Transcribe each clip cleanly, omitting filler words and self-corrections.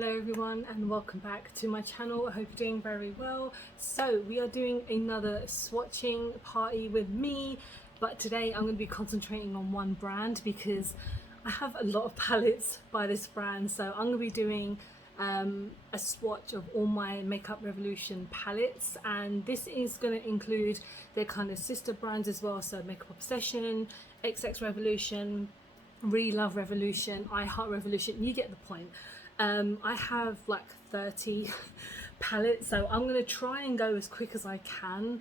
Hello everyone and welcome back to my channel. I hope you're doing very well. So we are doing another swatching party with me, but today I'm going to be concentrating on one brand because I have a lot of palettes by this brand. So I'm going to be doing a swatch of all my Makeup Revolution palettes, and this is going to include their kind of sister brands as well. So Makeup Obsession, XX Revolution, Really Love Revolution, I Heart Revolution, you get the point. I have like 30 palettes, so I'm going to try and go as quick as I can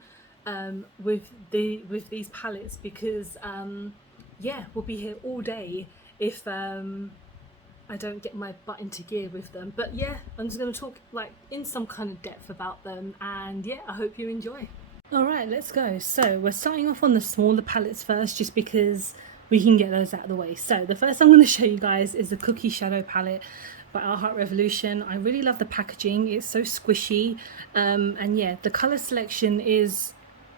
with these palettes because yeah, we'll be here all day if I don't get my butt into gear with them. But yeah, I'm just going to talk like in some kind of depth about them, and yeah, I hope you enjoy. Alright, let's go. So we're starting off on the smaller palettes first, just because we can get those out of the way. So the first I'm going to show you guys is the Cookie Shadow palette by Heart Revolution. I really love the packaging, it's so squishy, and yeah, the color selection is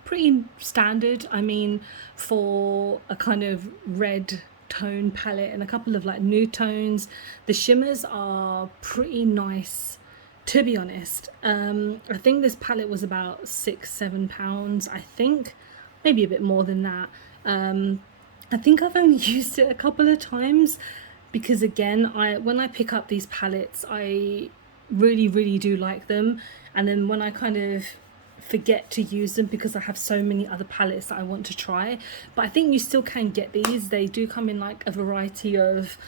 pretty standard. I mean, for a kind of red tone palette and a couple of like nude tones, the shimmers are pretty nice, to be honest. I think this palette was about £6-7, I think, maybe a bit more than that. I think I've only used it a couple of times because again, when I pick up these palettes, I really do like them, and then when I kind of forget to use them because I have so many other palettes that I want to try. But I think you still can get these. They do come in like a variety of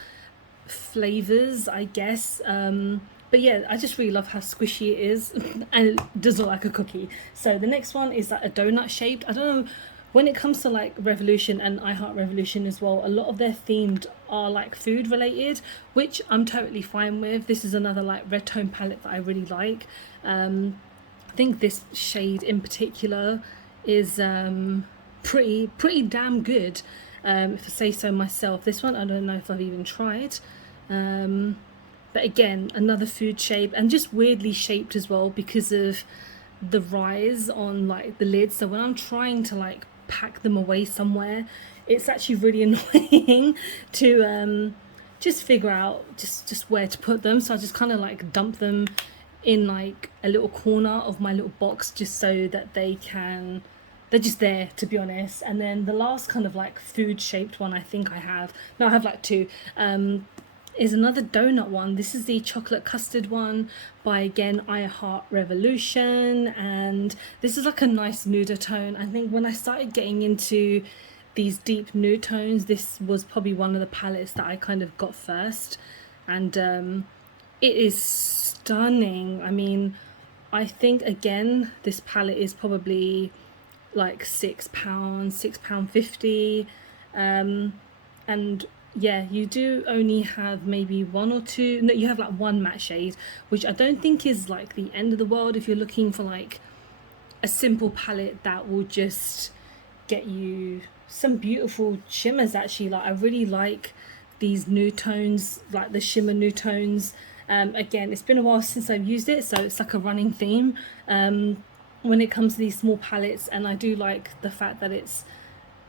flavors, I guess. But yeah, I just really love how squishy it is and it does look like a cookie. So the next one is like a donut shaped. I don't know, when it comes to like Revolution and I Heart Revolution as well, a lot of their themed are like food related, which I'm totally fine with. This is another like red tone palette that I really like. I think this shade in particular is pretty damn good, if I say so myself. This one I don't know if I've even tried, but again, another food shape, and just weirdly shaped as well because of the rise on like the lid. So when I'm trying to like pack them away somewhere, it's actually really annoying to just figure out just where to put them. So I just kind of like dump them in like a little corner of my little box just so that they're just there, to be honest. And then the last kind of like food shaped one I think I have like two, is another donut one. This is the chocolate custard one by, again, I Heart Revolution, and this is like a nice nude tone. I think when I started getting into these deep nude tones, this was probably one of the palettes that I kind of got first, and it is stunning. I mean, I think again this palette is probably like £6, £6.50, and yeah, you do only have maybe one or two, no, you have like one matte shade, which I don't think is like the end of the world if you're looking for like a simple palette that will just get you some beautiful shimmers. Actually, like I really like these nude tones, like the shimmer nude tones. Again, it's been a while since I've used it, so it's like a running theme when it comes to these small palettes, and I do like the fact that it's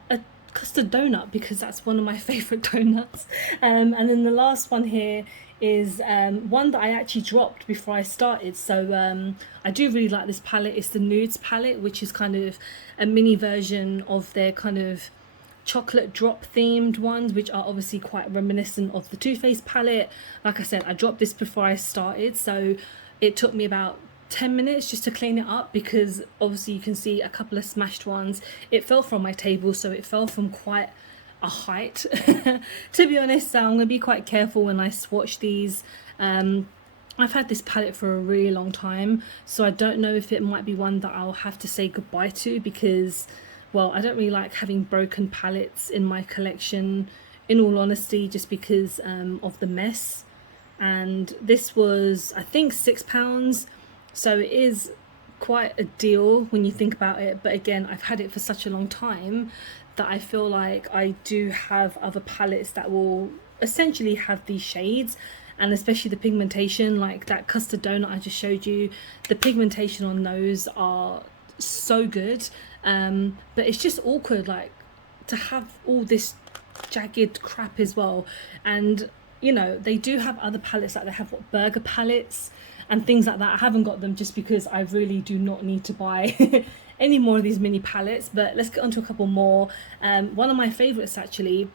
a custard donut because that's one of my favorite donuts. And then the last one here is one that I actually dropped before I started, so I do really like this palette. It's the Nudes Palette, which is kind of a mini version of their kind of chocolate drop themed ones, which are obviously quite reminiscent of the Too Faced palette. Like I said, I dropped this before I started, so it took me about 10 minutes just to clean it up because obviously you can see a couple of smashed ones. It fell from my table, so it fell from quite a height to be honest, so I'm going to be quite careful when I swatch these. I've had this palette for a really long time, so I don't know if it might be one that I'll have to say goodbye to because, well, I don't really like having broken palettes in my collection, in all honesty, just because of the mess. And this was, I think, £6, so it is quite a deal when you think about it. But again, I've had it for such a long time that I feel like I do have other palettes that will essentially have these shades, and especially the pigmentation, like that custard donut I just showed you. The pigmentation on those are so good, but it's just awkward like to have all this jagged crap as well. And you know, they do have other palettes, like they have what, burger palettes and things like that. I haven't got them just because I really do not need to buy any more of these mini palettes. But let's get on to a couple more. One of my favorites actually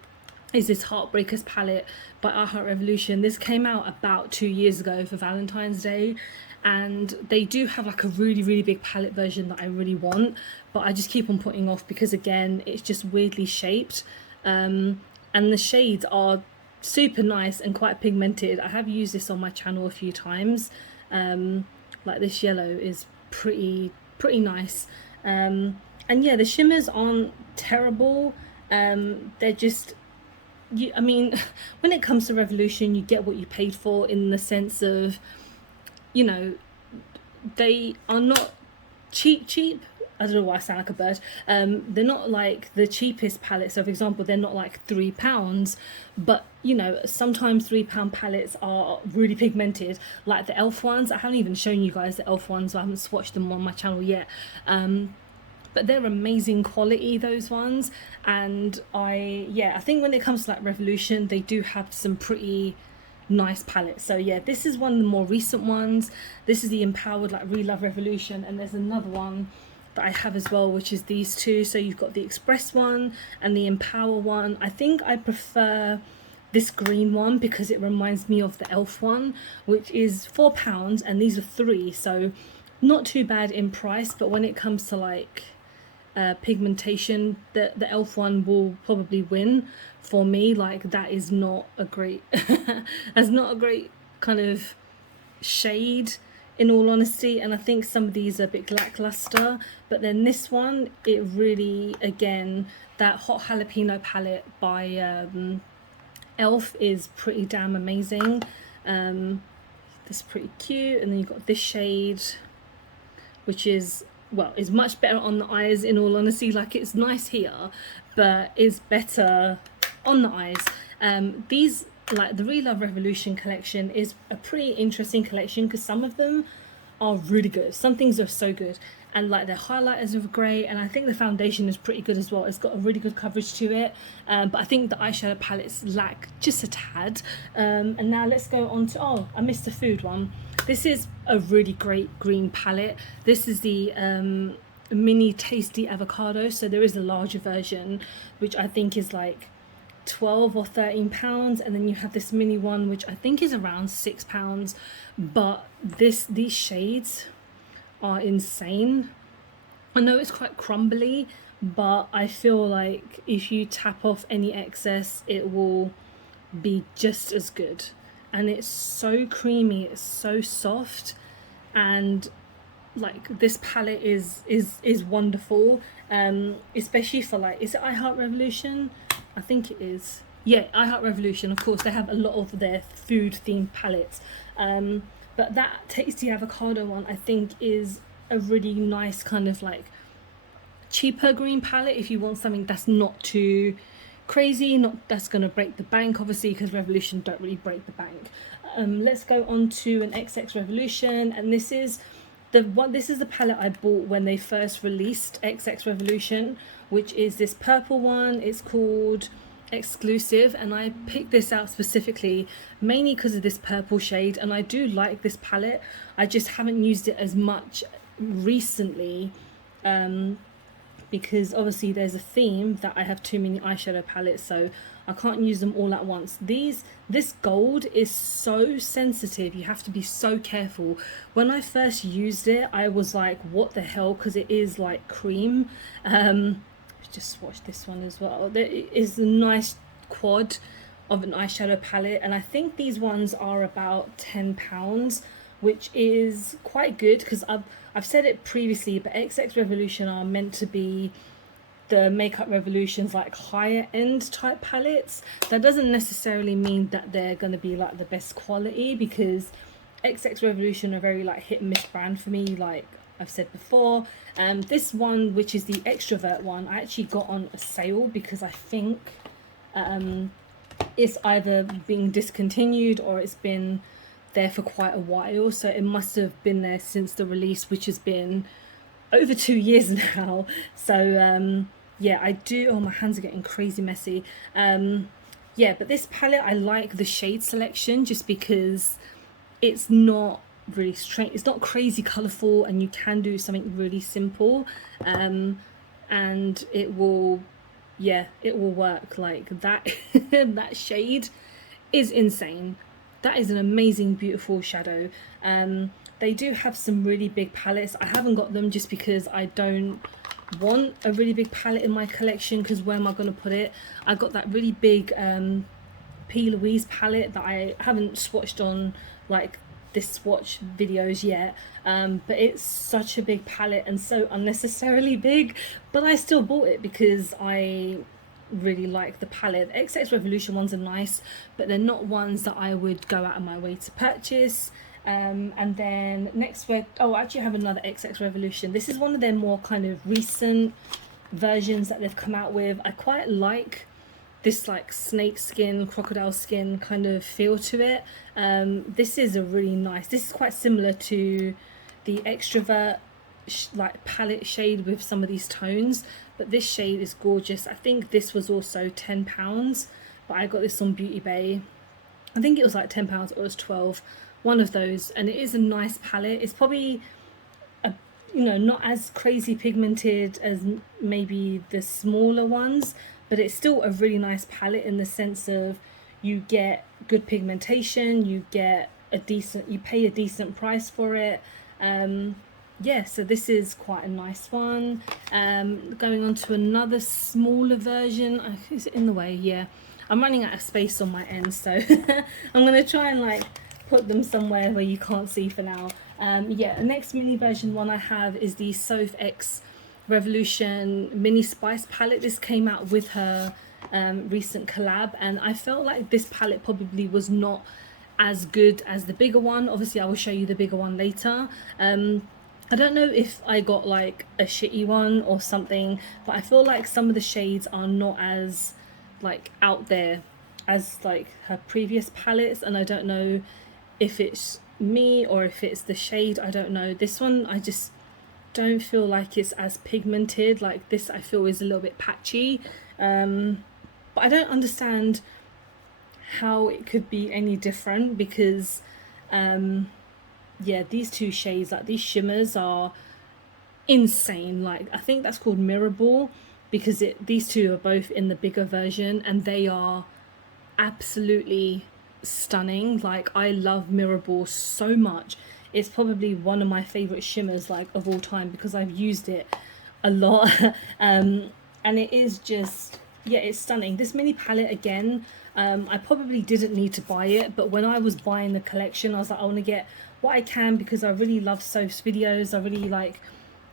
is this Heartbreakers palette by I Heart Revolution. This came out about 2 years ago for Valentine's Day, and they do have like a really big palette version that I really want, but I just keep on putting off because again it's just weirdly shaped, and the shades are super nice and quite pigmented. I have used this on my channel a few times. Like this yellow is pretty nice, and yeah, the shimmers aren't terrible. They're just, I mean, when it comes to Revolution, you get what you paid for, in the sense of, you know, they are not cheap. I don't know why I sound like a bird. They're not like the cheapest palette. So for example, they're not like £3, but you know, sometimes £3 palettes are really pigmented, like the elf ones. I haven't even shown you guys the elf ones, so I haven't swatched them on my channel yet. But they're amazing quality, those ones. And I think when it comes to like Revolution, they do have some pretty nice palettes. So yeah, this is one of the more recent ones. This is the Empowered, like Really Love Revolution, and there's another one that I have as well, which is these two. So you've got the Express one and the Empower one. I think I prefer this green one because it reminds me of the elf one, which is £4, and these are 3, so not too bad in price. But when it comes to like pigmentation, the elf one will probably win for me. Like that is not a great that's not a great kind of shade, in all honesty, and I think some of these are a bit lackluster. But then this one, it really, again, that Hot Jalapeno palette by Elf is pretty damn amazing. This is pretty cute. And then you've got this shade, which is, well, is much better on the eyes, in all honesty. Like it's nice here, but is better on the eyes. These, like the Really Love Revolution collection, is a pretty interesting collection because some of them are really good. Some things are so good, and like their highlighters are great, and I think the foundation is pretty good as well. It's got a really good coverage to it, but I think the eyeshadow palettes lack just a tad. And now let's go on to, oh, I missed the food one. This is a really great green palette. This is the mini tasty avocado. So there is a larger version, which I think is like £12 or £13, and then you have this mini one which I think is around £6. But these shades are insane. I know it's quite crumbly, but I feel like if you tap off any excess, it will be just as good. And it's so creamy, it's so soft, and like this palette is wonderful, especially for like, is it I Heart Revolution? I think it is. Yeah, I Heart Revolution, of course, they have a lot of their food themed palettes. But that Tasty Avocado one, I think, is a really nice kind of like cheaper green palette if you want something that's not too crazy, not that's going to break the bank, obviously, because Revolution don't really break the bank. Let's go on to an XX Revolution, and this is the palette I bought when they first released XX Revolution, which is this purple one. It's called Exclusive, and I picked this out specifically mainly because of this purple shade, and I do like this palette. I just haven't used it as much recently, because obviously there's a theme that I have too many eyeshadow palettes, so I can't use them all at once. This gold is so sensitive, you have to be so careful. When I first used it, I was like, what the hell, because it is like cream. Just swatch this one as well. There is a nice quad of an eyeshadow palette, and I think these ones are about £10, which is quite good because I've said it previously, but XX Revolution are meant to be the Makeup Revolution's like higher end type palettes. That doesn't necessarily mean that they're going to be like the best quality, because XX Revolution are very like hit and miss brand for me, like I've said before. This one, which is the Extrovert one, I actually got on a sale because I think it's either being discontinued or it's been there for quite a while, so it must have been there since the release, which has been over 2 years now. So yeah, I do, oh, my hands are getting crazy messy. yeah, but this palette, I like the shade selection just because it's not really strange, it's not crazy colorful, and you can do something really simple, and it will, yeah, it will work. Like that that shade is insane. That is an amazing, beautiful shadow. They do have some really big palettes. I haven't got them just because I don't want a really big palette in my collection, because where am I going to put it? I got that really big P. Louise palette that I haven't swatched on like this swatch videos yet, but it's such a big palette and so unnecessarily big, but I still bought it because I really like the palette. The XX Revolution ones are nice, but they're not ones that I would go out of my way to purchase. And then next I actually have another XX Revolution. This is one of their more kind of recent versions that they've come out with. I quite like this like snake skin, crocodile skin kind of feel to it. This is a really nice, this is quite similar to the Extrovert like palette shade with some of these tones, but this shade is gorgeous. I think this was also £10, but I got this on Beauty Bay. I think it was like £10 or it was 12, one of those, and it is a nice palette. It's probably a, you know, not as crazy pigmented as maybe the smaller ones, but it's still a really nice palette in the sense of you get good pigmentation, you get a decent, you pay a decent price for it. Yeah, so this is quite a nice one. Going on to another smaller version. Is it in the way? Yeah, I'm running out of space on my end, so I'm gonna try and like put them somewhere where you can't see for now. Yeah, the next mini version one I have is the Sofx Revolution Mini Spice palette. This came out with her recent collab, and I felt like this palette probably was not as good as the bigger one. Obviously I will show you the bigger one later. I don't know if I got like a shitty one or something, but I feel like some of the shades are not as like out there as like her previous palettes, and I don't know if it's me or if it's the shade, I don't know. This one I just don't feel like it's as pigmented. Like this I feel is a little bit patchy, but I don't understand how it could be any different, because yeah, these two shades, like these shimmers are insane. Like I think that's called Mirror Ball, because these two are both in the bigger version and they are absolutely stunning. Like I love Mirror Ball so much. It's probably one of my favorite shimmers like of all time, because I've used it a lot. And it is just, yeah, it's stunning. This mini palette again, I probably didn't need to buy it, but when I was buying the collection I was like, I want to get what I can, because I really love Soph's videos. I really like,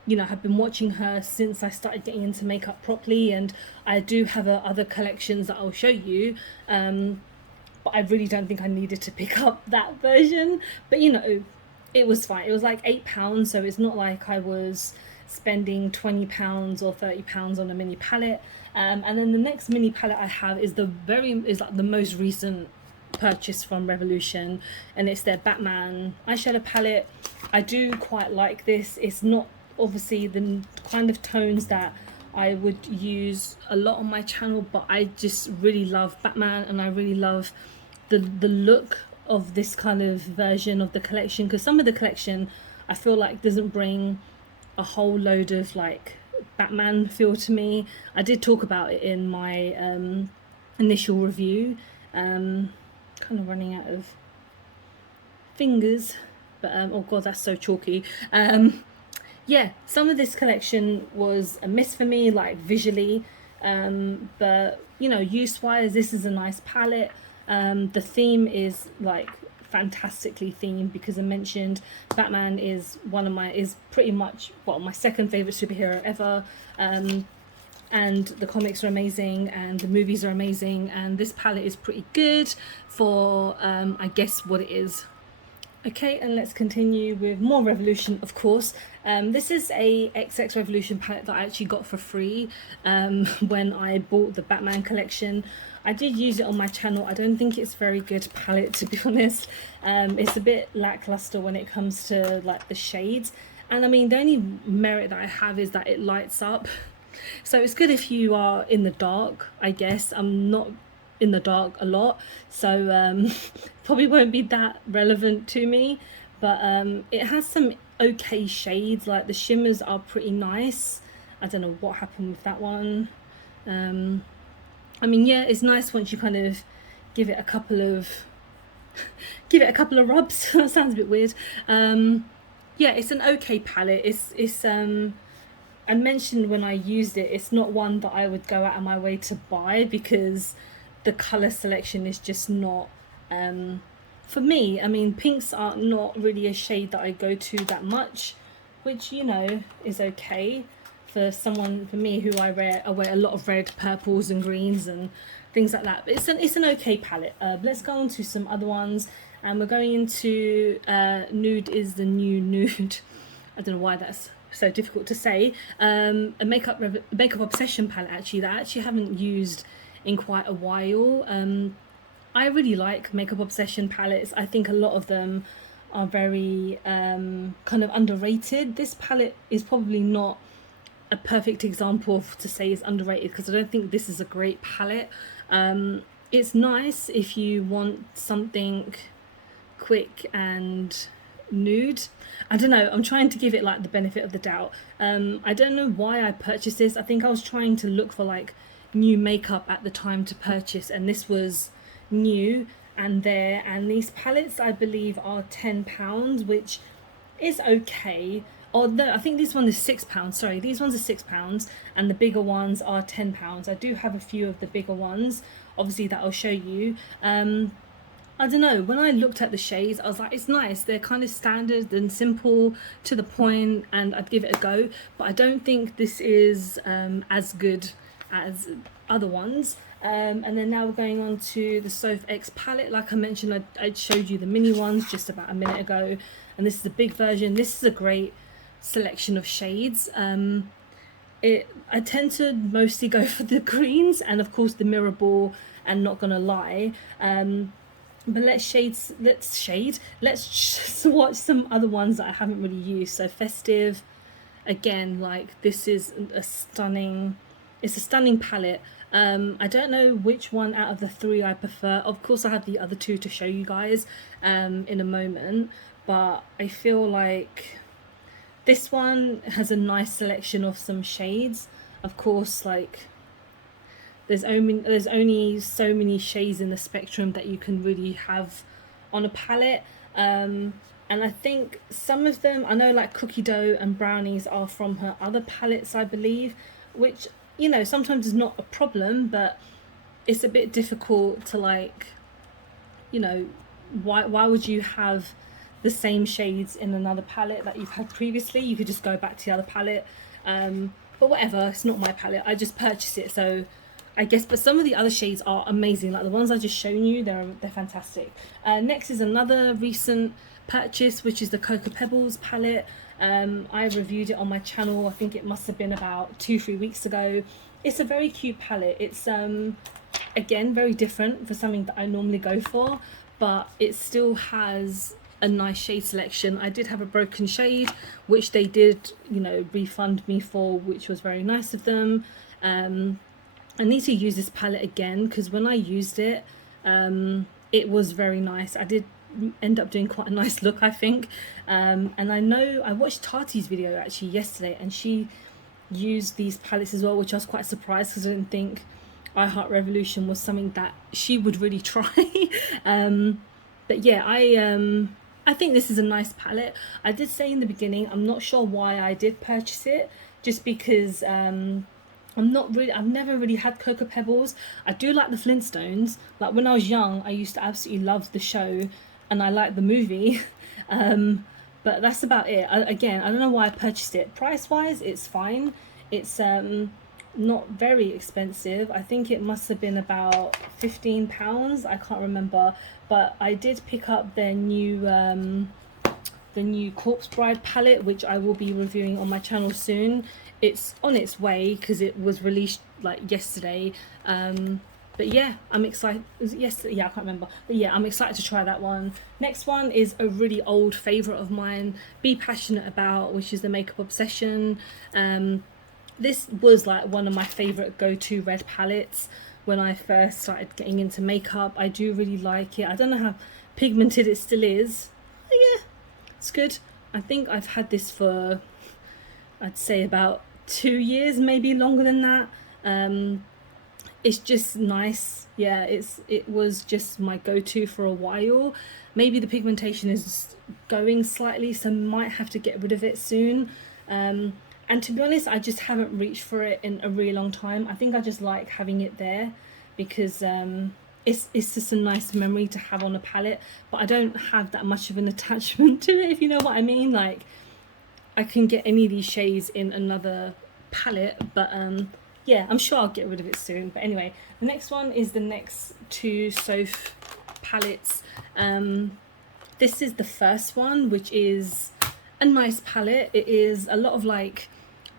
you know, have been watching her since I started getting into makeup properly, and I do have other collections that I'll show you, but I really don't think I needed to pick up that version. But you know, it was fine. It was like £8, so it's not like I was spending £20 or £30 on a mini palette. And then the next mini palette I have is like the most recent purchase from Revolution, and it's their Batman eyeshadow palette. I do quite like this. It's not obviously the kind of tones that I would use a lot on my channel, but I just really love Batman, and I really love the look of this kind of version of the collection, because some of the collection I feel like doesn't bring a whole load of like Batman feel to me. I did talk about it in my initial review. Kind of running out of fingers, but oh god, that's so chalky. Yeah, some of this collection was a miss for me, like visually, but you know, use wise this is a nice palette. The theme is like fantastically themed, because I mentioned Batman is pretty much, well, my second favorite superhero ever, and the comics are amazing and the movies are amazing, and this palette is pretty good for I guess what it is. Okay, and let's continue with more Revolution, of course. This is a XX Revolution palette that I actually got for free when I bought the Batman collection. I did use it on my channel. I don't think it's a very good palette, to be honest. It's a bit lackluster when it comes to like the shades, and I mean the only merit that I have is that it lights up, so it's good if you are in the dark, I guess. I'm not in the dark a lot, so probably won't be that relevant to me, but it has some okay shades. Like the shimmers are pretty nice. I don't know what happened with that one. I mean, yeah, it's nice once you kind of give it a couple of rubs. That sounds a bit weird. Yeah, it's an okay palette. It's I mentioned when I used it, it's not one that I would go out of my way to buy because the color selection is just not for me. I mean, pinks are not really a shade that I go to that much, which, you know, is okay for someone, for me, who I wear a lot of red, purples and greens and things like that. But it's an okay palette. Let's go on to some other ones, and we're going into Nude is the New Nude. I don't know why that's so difficult to say. A makeup obsession palette, actually, that I actually haven't used in quite a while. I really like makeup obsession palettes. I think a lot of them are very kind of underrated. This palette is probably not a perfect example to say it's underrated, because I don't think this is a great palette. It's nice if you want something quick and nude. I don't know, I'm trying to give it like the benefit of the doubt. I don't know why I purchased this. I think I was trying to look for like new makeup at the time to purchase, and this was new and there, and these palettes I believe are £10, which is okay. Or no, I think this one is £6. Sorry, these ones are £6 and the bigger ones are £10. I do have a few of the bigger ones, obviously, that I'll show you. I don't know, when I looked at the shades, I was like, it's nice. They're kind of standard and simple, to the point, and I'd give it a go. But I don't think this is as good as other ones. And then now we're going on to the Sofx palette. Like I mentioned, I showed you the mini ones just about a minute ago, and this is the big version. This is a great selection of shades. I tend to mostly go for the greens and of course the mirror ball, and not gonna lie. But let's swatch some other ones that I haven't really used. So Festive, again, like this is a stunning palette. I don't know which one out of the three I prefer. Of course I have the other two to show you guys in a moment, but I feel like this one has a nice selection of some shades. Of course, like there's only so many shades in the spectrum that you can really have on a palette. And I think some of them, I know like Cookie Dough and Brownies are from her other palettes, I believe, which, you know, sometimes is not a problem, but it's a bit difficult to, like, you know, why would you have the same shades in another palette that you've had previously? You could just go back to the other palette. But whatever, it's not my palette, I just purchased it, so I guess. But some of the other shades are amazing, like the ones I just shown you, they're fantastic. Next is another recent purchase, which is the Coco Pebbles palette. I reviewed it on my channel, I think it must have been about 2-3 weeks ago. It's a very cute palette. It's again very different for something that I normally go for, but it still has a nice shade selection. I did have a broken shade, which they did, you know, refund me for, which was very nice of them. I need to use this palette again, because when I used it, it was very nice. I did end up doing quite a nice look, I think. And I know I watched Tati's video actually yesterday, and she used these palettes as well, which I was quite surprised, because I didn't think I Heart Revolution was something that she would really try. But yeah, I think this is a nice palette. I did say in the beginning, I'm not sure why I did purchase it, just because I've never really had Coco Pebbles. I do like the Flintstones. Like when I was young, I used to absolutely love the show, and I liked the movie. But that's about it. Again, I don't know why I purchased it. Price wise, it's fine. It's not very expensive. I think it must have been about £15. I can't remember, but I did pick up their new the new Corpse Bride palette, which I will be reviewing on my channel soon. It's on its way because it was released like yesterday. But yeah, I'm excited. Was it yesterday? Yeah, I can't remember. But yeah, I'm excited to try that one. Next one is a really old favourite of mine, Be Passionate About, which is the Makeup Obsession. This was like one of my favourite go-to red palettes when I first started getting into makeup. I do really like it. I don't know how pigmented it still is. But yeah, it's good. I think I've had this for, I'd say about 2 years, maybe longer than that. It's just nice. Yeah, it was just my go-to for a while. Maybe the pigmentation is going slightly, so might have to get rid of it soon. And to be honest, I just haven't reached for it in a really long time. I think I just like having it there because it's just a nice memory to have on a palette, but I don't have that much of an attachment to it, if you know what I mean. Like, I can get any of these shades in another palette, but yeah, I'm sure I'll get rid of it soon. But anyway, the next one is the next two Sofx palettes. This is the first one, which is a nice palette. It is a lot of like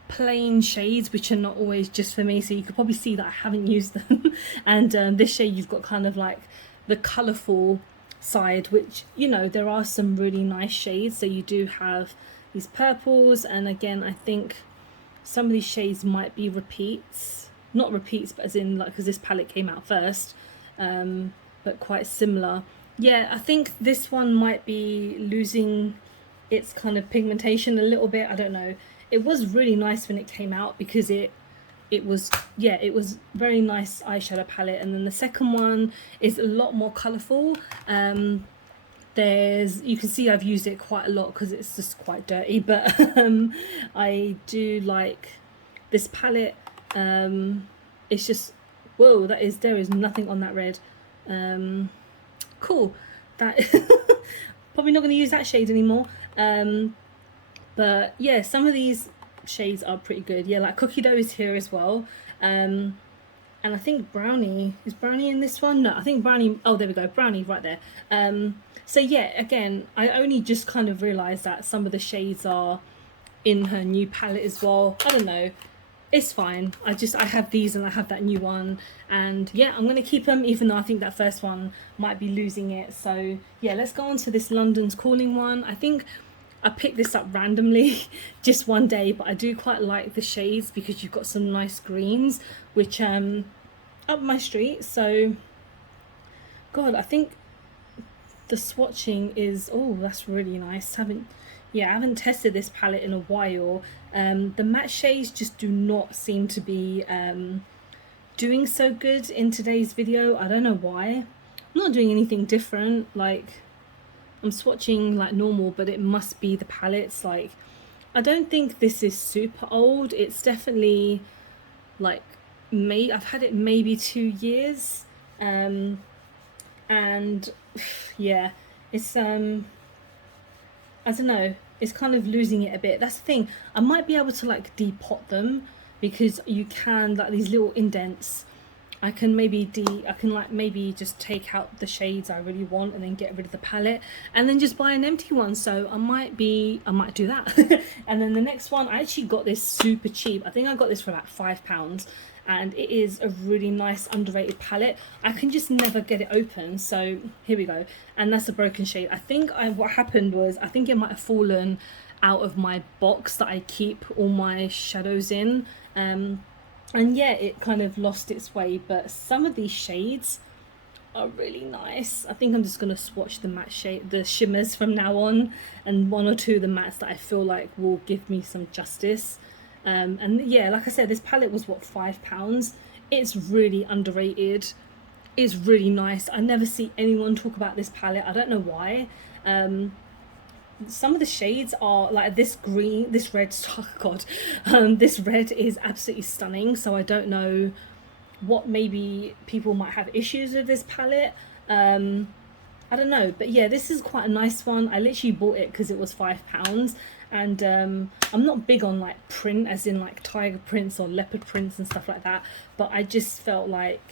plain shades, which are not always just for me, so you could probably see that I haven't used them. And this shade, you've got kind of like the colourful side, which, you know, there are some really nice shades. So you do have these purples, and again, I think some of these shades might be repeats, not repeats, but as in like, because this palette came out first, but quite similar. Yeah, I think this one might be losing its kind of pigmentation a little bit. I don't know. It was really nice when it came out because it was, yeah, it was very nice eyeshadow palette. And then the second one is a lot more colourful. You can see I've used it quite a lot because it's just quite dirty, but I do like this palette. It's just, whoa, there is nothing on that red. Cool. That probably not going to use that shade anymore. But yeah, some of these shades are pretty good. Yeah, like Cookie Dough is here as well. And I think Brownie, is Brownie in this one? No, I think Brownie, oh, there we go, Brownie right there. So yeah, again, I only just kind of realised that some of the shades are in her new palette as well. I don't know, it's fine. I have these and I have that new one, and yeah, I'm going to keep them, even though I think that first one might be losing it. So yeah, let's go on to this London's Calling one. I think I picked this up randomly just one day, but I do quite like the shades because you've got some nice greens, which up my street. So God, I think the swatching is, oh, that's really nice. I haven't tested this palette in a while. The matte shades just do not seem to be doing so good in today's video. I don't know why. I'm not doing anything different. Like, I'm swatching like normal, but it must be the palettes. Like, I don't think this is super old. It's definitely like, I've had it maybe 2 years. And yeah, it's I don't know, it's kind of losing it a bit. That's the thing. I might be able to like depot them, because you can, like these little indents, I can maybe maybe just take out the shades I really want and then get rid of the palette and then just buy an empty one. So I might do that. And then the next one, I actually got this super cheap. I think I got this for like £5, and it is a really nice underrated palette. I can just never get it open, so here we go. And that's a broken shade. I think what happened was, I think it might have fallen out of my box that I keep all my shadows in, and yeah, it kind of lost its way. But some of these shades are really nice. I think I'm just going to swatch the matte shade, the shimmers from now on, and one or two of the mattes that I feel like will give me some justice. And yeah, like I said, this palette was what, £5. It's really underrated. It's really nice. I never see anyone talk about this palette. I don't know why. Some of the shades are like this green, this red, oh God, this red is absolutely stunning. So I don't know what, maybe people might have issues with this palette. I don't know, but yeah, this is quite a nice one. I literally bought it because it was £5, and I'm not big on like print, as in like tiger prints or leopard prints and stuff like that, but I just felt like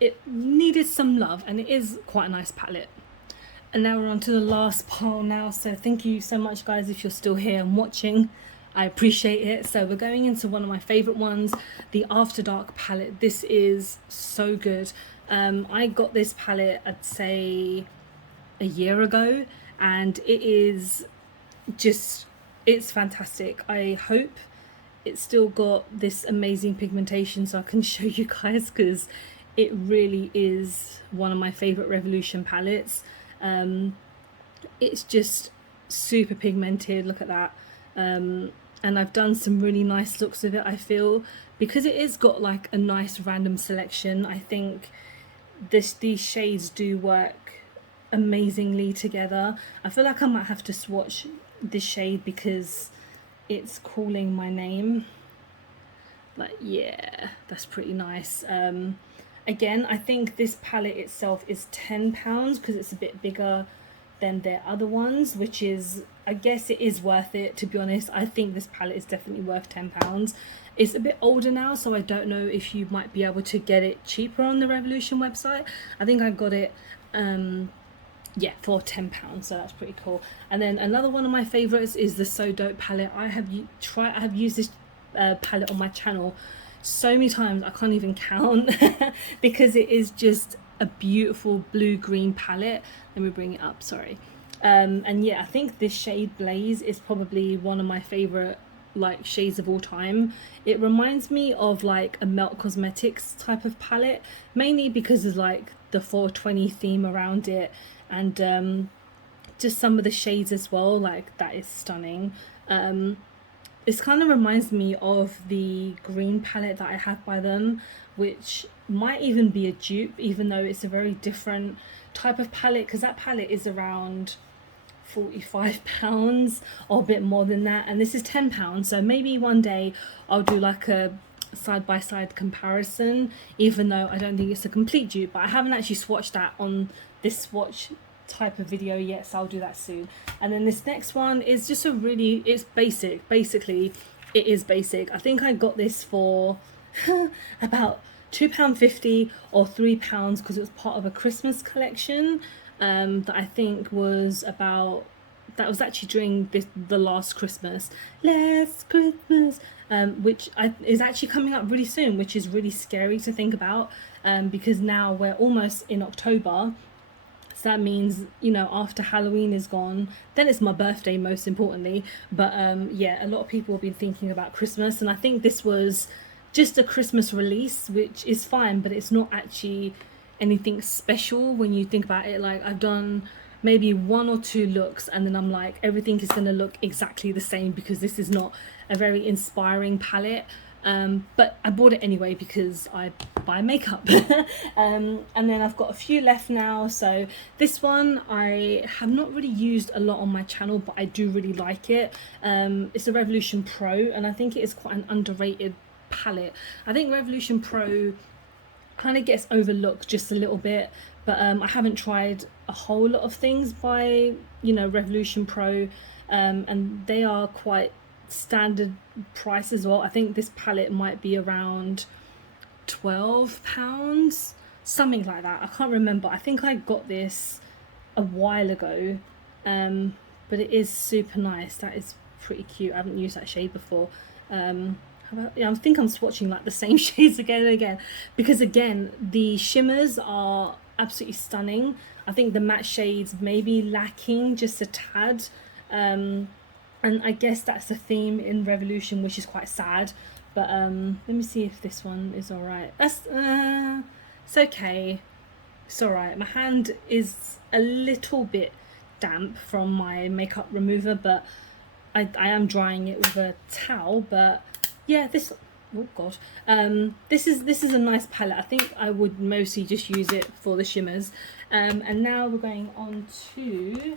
it needed some love, and it is quite a nice palette. And now we're on to the last pile now, so thank you so much guys if you're still here and watching. I appreciate it. So we're going into one of my favorite ones, the After Dark palette. This is so good. I got this palette, I'd say a year ago, and it is just, it's fantastic. I hope it's still got this amazing pigmentation so I can show you guys, because it really is one of my favorite Revolution palettes. It's just super pigmented, look at that. And I've done some really nice looks with it, I feel, because it is got like a nice random selection. I think these shades do work amazingly together. I feel like I might have to swatch this shade because it's calling my name. Like, yeah, that's pretty nice. Again, I think this palette itself is £10 because it's a bit bigger than their other ones, which is, I guess it is worth it, to be honest. I think this palette is definitely worth £10. It's a bit older now, so I don't know if you might be able to get it cheaper on the Revolution website. I think I got it yeah, for £10, so that's pretty cool. And then another one of my favorites is the So Dope palette. I have used this palette on my channel so many times I can't even count because it is just a beautiful blue-green palette. Let me bring it up, sorry. And yeah, I think this shade Blaze is probably one of my favorite like shades of all time. It reminds me of like a Melt Cosmetics type of palette, mainly because of like the 420 theme around it, and just some of the shades as well, like that is stunning. This kind of reminds me of the green palette that I have by them, which might even be a dupe, even though it's a very different type of palette, because that palette is around £45 or a bit more than that, and this is £10. So maybe one day I'll do like a side-by-side comparison, even though I don't think it's a complete dupe, but I haven't actually swatched that on this swatch type of video yet, so I'll do that soon. And then this next one is just a really, it's basic, basically it is basic. I think I got this for about £2.50 or £3 because it was part of a Christmas collection that I think was about, that was actually during the last Christmas, which is actually coming up really soon, which is really scary to think about, because now we're almost in October. So that means, you know, after Halloween is gone, then it's my birthday most importantly. But yeah, a lot of people have been thinking about Christmas, and I think this was just a Christmas release, which is fine, but it's not actually anything special when you think about it. Like, I've done maybe 1 or 2 looks and then I'm like, everything is going to look exactly the same because this is not a very inspiring palette. But I bought it anyway because I buy makeup. And then I've got a few left now. So this one I have not really used a lot on my channel, but I do really like it. It's a Revolution Pro, and I think it is quite an underrated palette. I think Revolution Pro kind of gets overlooked just a little bit, but I haven't tried a whole lot of things by, you know, Revolution Pro, and they are quite standard price as well. I think this palette might be around £12, something like that. I can't remember. I think I got this a while ago, but it is super nice. That is pretty cute. I haven't used that shade before. Yeah, I think I'm swatching like the same shades again and again, because again the shimmers are absolutely stunning. I think the matte shades may be lacking just a tad, and I guess that's the theme in Revolution, which is quite sad. But let me see if this one is alright. That's it's okay, it's alright. My hand is a little bit damp from my makeup remover, but I am drying it with a towel. But yeah, this, oh god, this is a nice palette. I think I would mostly just use it for the shimmers. And now we're going on to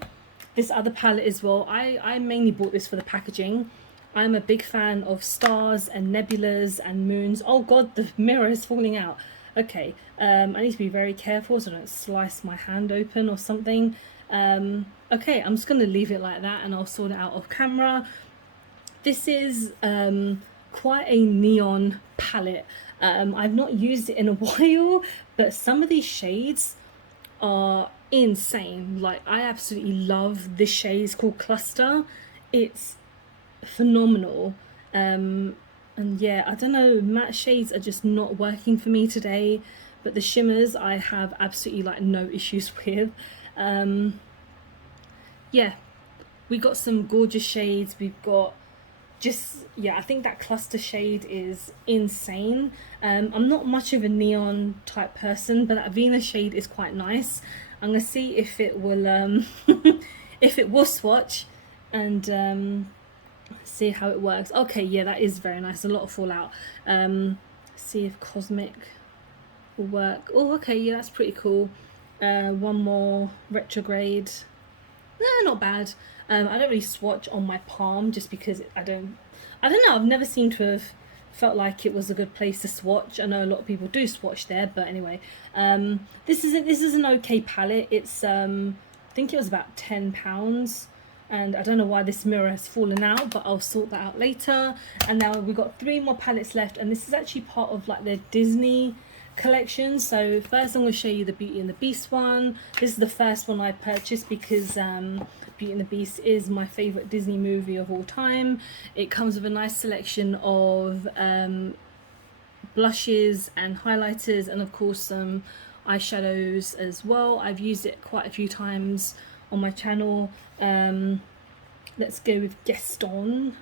this other palette as well. I mainly bought this for the packaging. I'm a big fan of stars and nebulas and moons. Oh god, the mirror is falling out. Okay, I need to be very careful so I don't slice my hand open or something. Okay, I'm just going to leave it like that and I'll sort it out off camera. This is quite a neon palette. I've not used it in a while, but some of these shades are insane. Like, I absolutely love this shade. It's called Cluster. It's phenomenal. And yeah, I don't know, matte shades are just not working for me today, but the shimmers I have absolutely like no issues with. Yeah, we got some gorgeous shades. We've got just, yeah, I think that cluster shade is insane. I'm not much of a neon type person, but that Venus shade is quite nice. I'm gonna see if it will if it will swatch, and see how it works. Okay, yeah, that is very nice. A lot of fallout. See if cosmic will work. Oh, okay, yeah, that's pretty cool. One more retrograde. Not bad. I don't really swatch on my palm just because I don't know, I've never seemed to have felt like it was a good place to swatch. I know a lot of people do swatch there, but anyway, this is an okay palette. It's I think it was about £10, and I don't know why this mirror has fallen out, but I'll sort that out later. And now we've got 3 more palettes left, and this is actually part of like their Disney collection. So first I'm going to show you the Beauty and the Beast one. This is the first one I purchased because Beauty and the Beast is my favorite Disney movie of all time. It comes with a nice selection of blushes and highlighters, and of course some eyeshadows as well. I've used it quite a few times on my channel. Let's go with Gaston.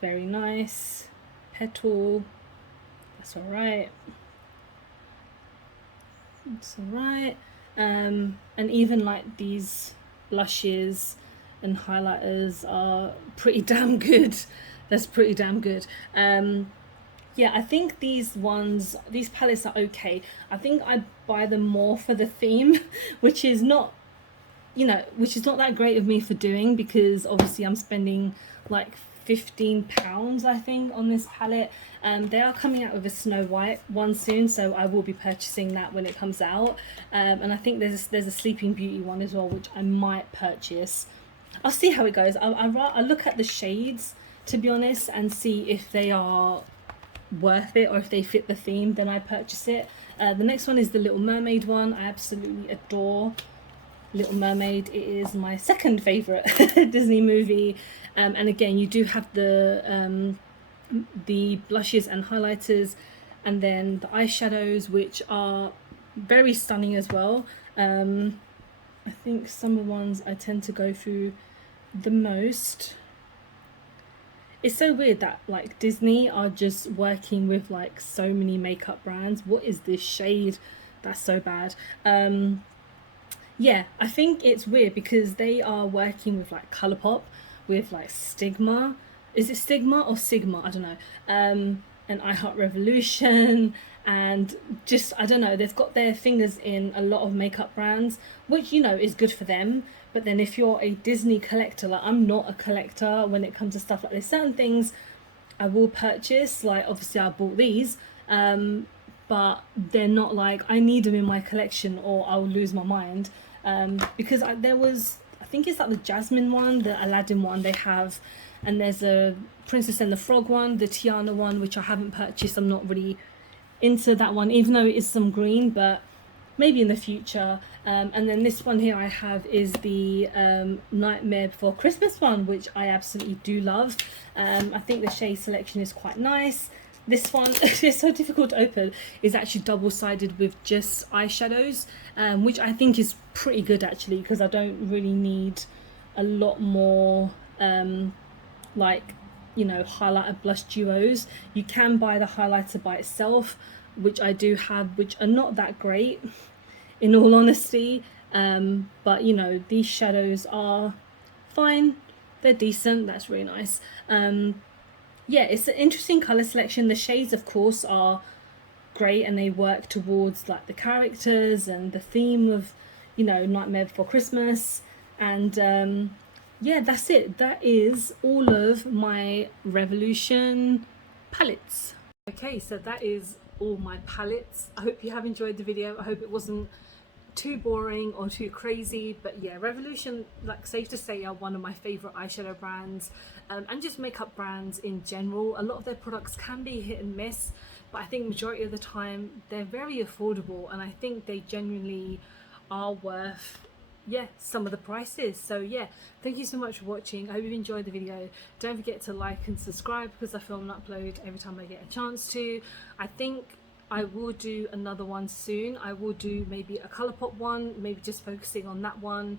Very nice. Petal. That's all right. It's alright. And even like these blushes and highlighters are pretty damn good. That's pretty damn good. Yeah, I think these palettes are okay. I think I buy them more for the theme, which is not that great of me for doing, because obviously I'm spending like £15 I think on this palette. They are coming out with a Snow White one soon, so I will be purchasing that when it comes out. And I think there's a Sleeping Beauty one as well, which I might purchase. I'll see how it goes. I look at the shades, to be honest, and see if they are worth it or if they fit the theme, then I purchase it. The next one is the Little Mermaid one. I absolutely adore Little Mermaid. It is my second favourite Disney movie. And again, you do have the blushes and highlighters, and then the eyeshadows, which are very stunning as well. I think some of the ones I tend to go through the most. It's so weird that like Disney are just working with like so many makeup brands. What is this shade? That's so bad. Yeah, I think it's weird because they are working with like Colourpop, with like Stigma. Is it Stigma or Sigma? I don't know. And I Heart Revolution, and just, I don't know, they've got their fingers in a lot of makeup brands, which, you know, is good for them. But then if you're a Disney collector, like I'm not a collector when it comes to stuff like this, certain things I will purchase, like obviously I bought these, but they're not like I need them in my collection or I'll lose my mind. Because there was, I think it's like the Jasmine one, the Aladdin one they have, and there's a Princess and the Frog one, the Tiana one, which I haven't purchased. I'm not really into that one, even though it is some green, but maybe in the future. And then this one here I have is the Nightmare Before Christmas one, which I absolutely do love. I think the shade selection is quite nice. This one is so difficult to open, is actually double-sided with just eyeshadows, which I think is pretty good actually, because I don't really need a lot more like, you know, highlighter blush duos. You can buy the highlighter by itself, which I do have, which are not that great in all honesty, but you know, these shadows are fine, they're decent, that's really nice. Yeah, it's an interesting colour selection. The shades of course are great and they work towards like the characters and the theme of, you know, Nightmare Before Christmas. And yeah, that's it. That is all of my Revolution palettes. Okay, so that is all my palettes. I hope you have enjoyed the video. I hope it wasn't too boring or too crazy, but yeah, Revolution, like, safe to say, are one of my favorite eyeshadow brands, and just makeup brands in general. A lot of their products can be hit and miss, but I think majority of the time they're very affordable, and I think they genuinely are worth, yeah, some of the prices. So yeah, thank you so much for watching. I hope you enjoyed the video. Don't forget to like and subscribe, because I film and upload every time I get a chance to. I think I will do another one soon. I will do maybe a Colourpop one, maybe just focusing on that one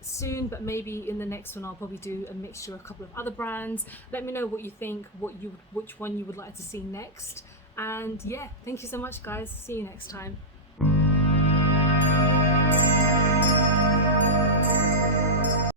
soon, but maybe in the next one I'll probably do a mixture of a couple of other brands. Let me know what you think, which one you would like to see next. And yeah, thank you so much guys. See you next time.